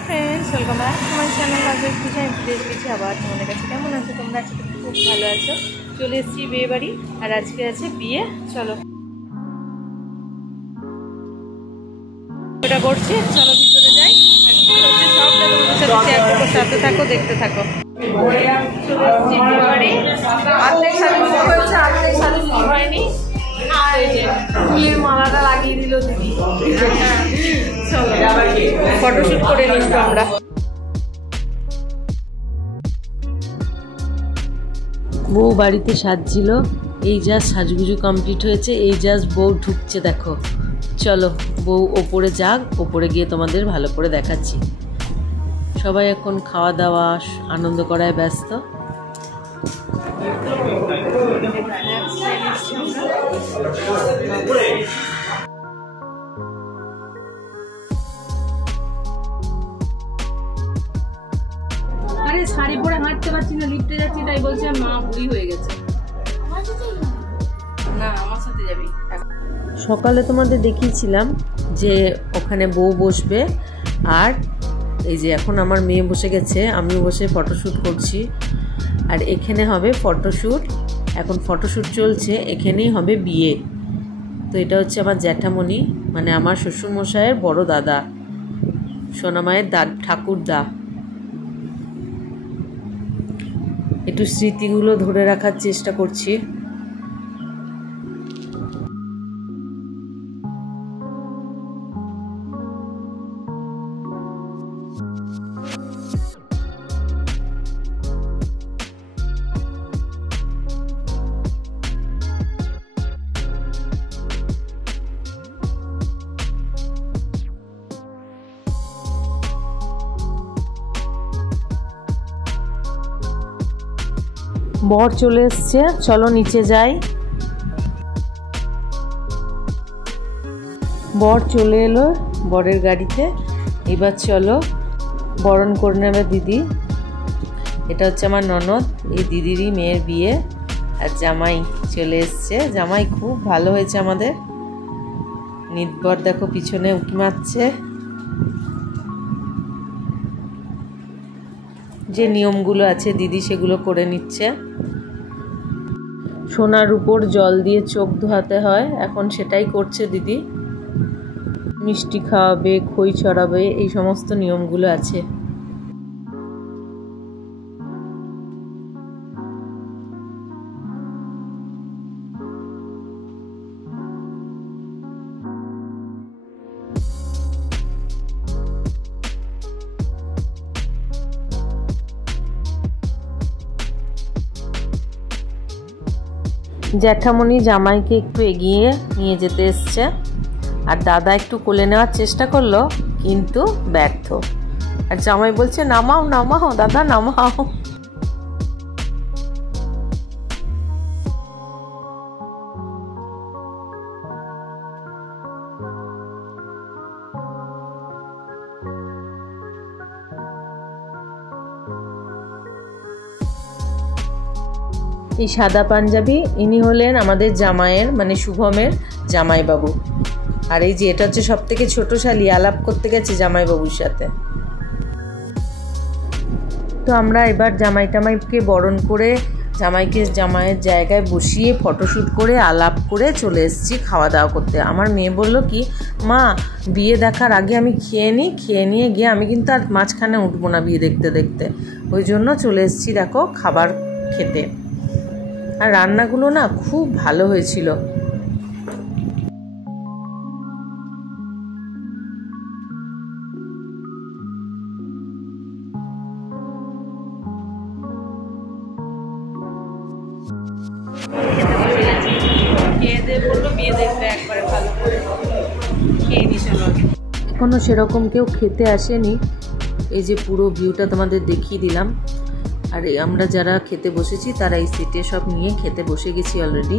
Friends welcome back to my channel आज देखी आबार तुम्हारे काছে কেমন আছো তোমরা আজকে খুব ভালো আছো চলে এসেছি বিয়ে বাড়ি আর আজকে আছে বিয়ে চলো এটা করছি চলো ভিতরে যাই আর কি হচ্ছে সবটা তোমাদের সাথে শেয়ার করব সাথে থাকো দেখতে থাকো চলে এসেছি বিয়ে বাড়ি অর্ধেক সাথে হয়েছে অর্ধেক সাথে হয়নি ফুলের মালাটা লাগিয়ে দিল দিদি ফটোশুট করে নিচ্ছি আমরা বউ বাড়িতে সাজছিল এই জাস্ট সাজগুজু কমপ্লিট হয়েছে এই জাস্ট বউ ঢুকছে দেখো চলো বউ ওপরে যাক ওপরে গিয়ে তোমাদের ভালো করে দেখাচ্ছি সবাই এখন খাওয়া দাওয়া আনন্দ করায় ব্যস্ত আরে শাড়ি পরে হাঁটতে পারছি না লিফটে যাচ্ছি তাই বলছে মা বুড়ি হয়ে গেছে না আমার সাথে যাবি সকালে তোমাদের দেখিয়েছিলাম যে ওখানে বউ বসবে আর এই যে এখন আমার মেয়ে বসে গেছে আমিও বসে ফটোশ্যুট করছি আর এখানে হবে ফটোশ্যুট এখন ফটোশ্যুট চলছে এখানেই হবে বিয়ে তো এটা হচ্ছে আমার জ্যাঠামণি মানে আমার শ্বশুরমশাইয়ের বড় দাদা সোনামায়ের ঠাকুরদা একটু স্মৃতিগুলো ধরে রাখার চেষ্টা করছি বর চলে এসছে চলো নিচে যাই বর চলে এলো বরের গাড়িতে এবার চলো বরণ করে নেবে দিদি এটা হচ্ছে আমার ননদ এই দিদিরই মেয়ের বিয়ে আর জামাই চলে এসছে জামাই খুব ভালো হয়েছে আমাদের নিতবর দেখো পিছনে উঁকি মারছে যে নিয়মগুলো আছে দিদি সেগুলো করে নিচ্ছে সোনার উপর জল দিয়ে চোখ ধোয়াতে হয় এখন সেটাই করছে দিদি মিষ্টি খাওয়াবে খই ছড়াবে এই সমস্ত নিয়মগুলো আছে জ্যাঠামণি জামাইকে একটু এগিয়ে নিয়ে যেতে এসছে আর দাদা একটু কোলে নেওয়ার চেষ্টা করলো কিন্তু ব্যর্থ আর জামাই বলছে নামাও নামাও দাদা নামাও এই সাদা পাঞ্জাবি ইনি হলেন আমাদের জামাইয়ের মানে শুভমের জামাইবাবু আর এই যে এটা হচ্ছে সব থেকে ছোট শালি আলাপ করতে গেছে জামাইবাবুর সাথে তো আমরা এবার জামাইকে বরণ করে জামাইকে জামাইয়ের জায়গায় বসিয়ে ফটোশ্যুট করে আলাপ করে চলে এসেছি খাওয়া দাওয়া করতে আমার মেয়ে বলল কি মা বিয়ে দেখার আগে আমি খেয়ে নিয়ে গিয়ে আমি কিন্তু আর মাঝখানে উঠবো না বিয়ে দেখতে দেখতে ওই জন্য চলে এসেছি দেখো খাবার খেতে আর রান্নাগুলো না খুব ভালো হয়েছিল এখনো সেরকম কেউ খেতে আসেনি এই যে পুরো ভিউটা তোমাদের দেখিয়ে দিলাম আর আমরা যারা খেতে বসেছি তারা এই সিটে সব নিয়ে খেতে বসে গেছি অলরেডি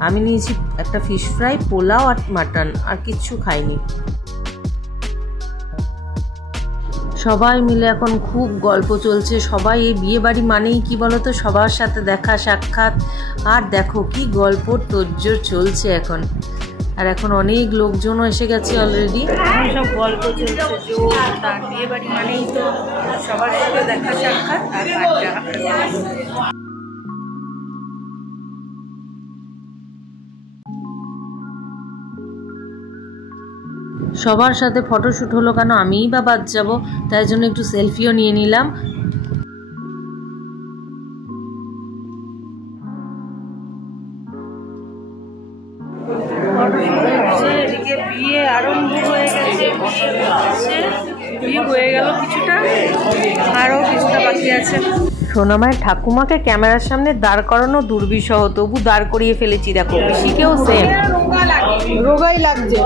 আমি নিয়েছি একটা ফিশ ফ্রাই পোলাও আর মাটন আর কিচ্ছু খাইনি সবাই মিলে এখন খুব গল্প চলছে সবাই এই বিয়ে বাড়ি মানেই কি বলতো সবার সাথে দেখা সাক্ষাৎ আর দেখো কি গল্প তোজ্জোর চলছে এখন আর এখন অনেক লোকজনও এসে গেছে অলরেডি। সব গল্প চলছে, তার বিয়ে বাড়ি মানেই তো সবার সাথে দেখা সাক্ষাৎ আর আড্ডা। সবার সাথে ফটোশ্যুট হলো কেন, আমিই বা বাদ যাবো, তাই জন্য একটু সেলফিও নিয়ে নিলাম। এদিকে বিয়ে আরম্ভ হয়ে গেছে, বিয়ে হয়ে গেল কিছুটা, আরও কিছুটা বাকি আছে। সোনামায়ের ঠাকুমাকে ক্যামেরার সামনে দাঁড় করানো দুর্বিষহ, তবু দাঁড় করিয়ে ফেলেছি। দেখো পিসিকেও সেম, রোগাই লাগছে।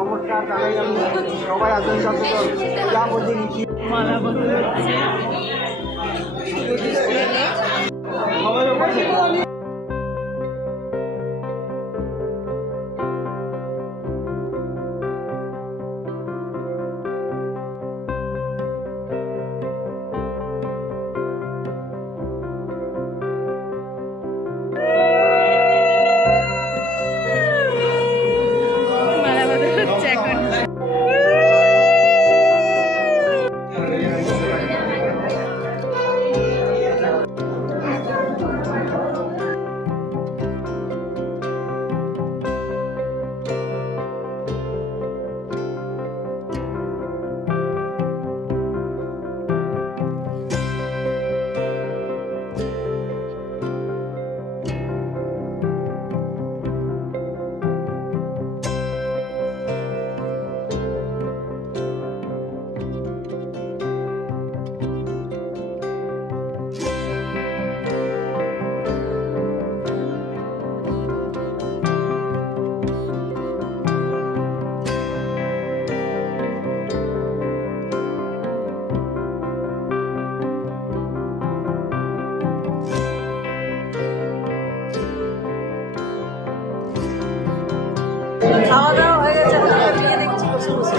নমস্কার জানাই আমি, সবাই আসেন যা বলছি নিচ্ছি। মালা বদল হচ্ছে। খাওয়া দাওয়া হয়ে গেছে, বিয়ে দেখছি বসে বসে।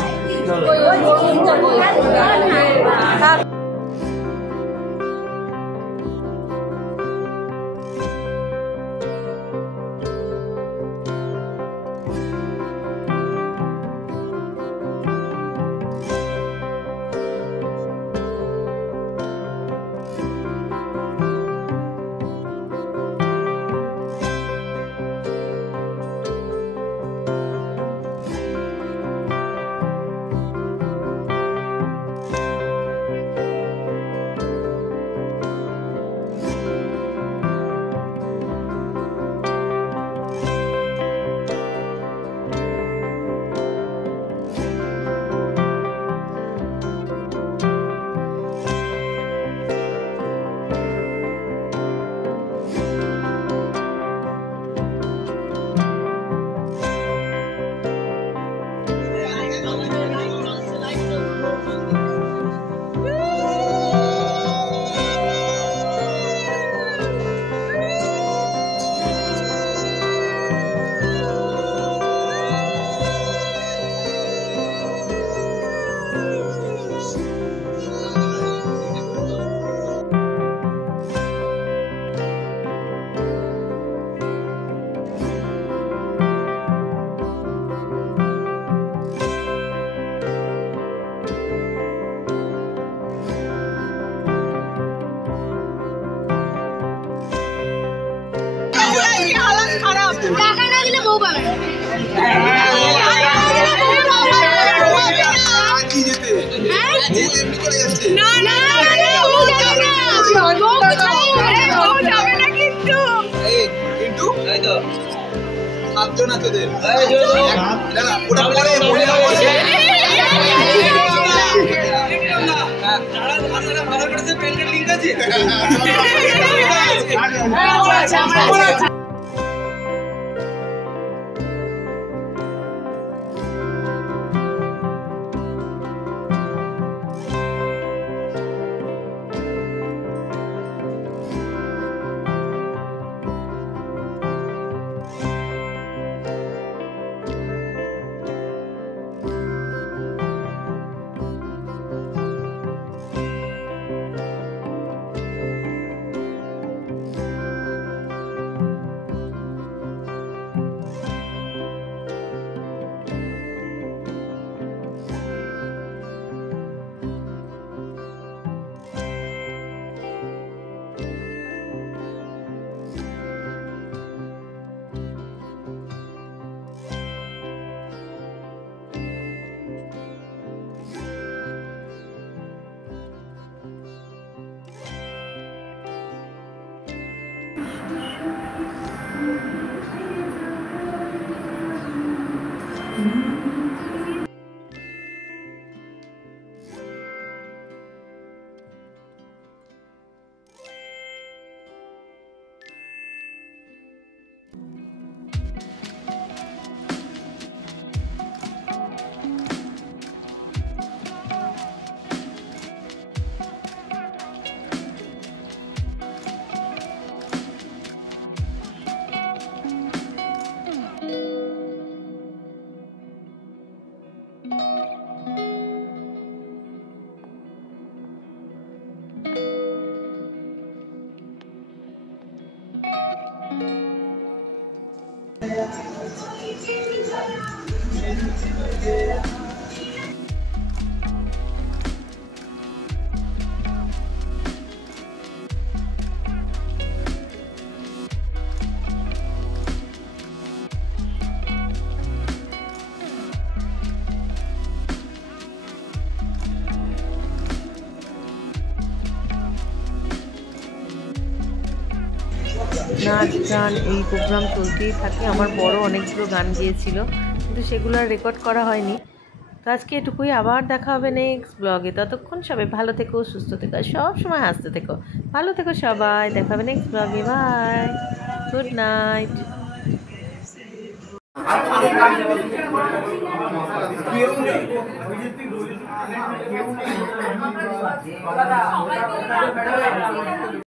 আছে না না না ও যাবে না ও যাবে না কিন্তু কিন্তু তাই তো সাতজন আছে তোদের না না ওটা পরে মনে হবে যারা ভালো করেছে পেন্টের লিংক আছে নাচ গান এই প্রোগ্রাম চলতেই থাকে। আমার বড় অনেকগুলো গান গিয়েছিল, কিন্তু সেগুলো আর রেকর্ড করা হয়নি। তো আজকে এটুকুই, আবার দেখা হবে নেক্সট ব্লগে। ততক্ষণ সবাই ভালো থেকো, সুস্থ থেকো, সব সময় হাসতে থেকো। ভালো থেকো সবাই, দেখা হবে next blog. Bye, good night.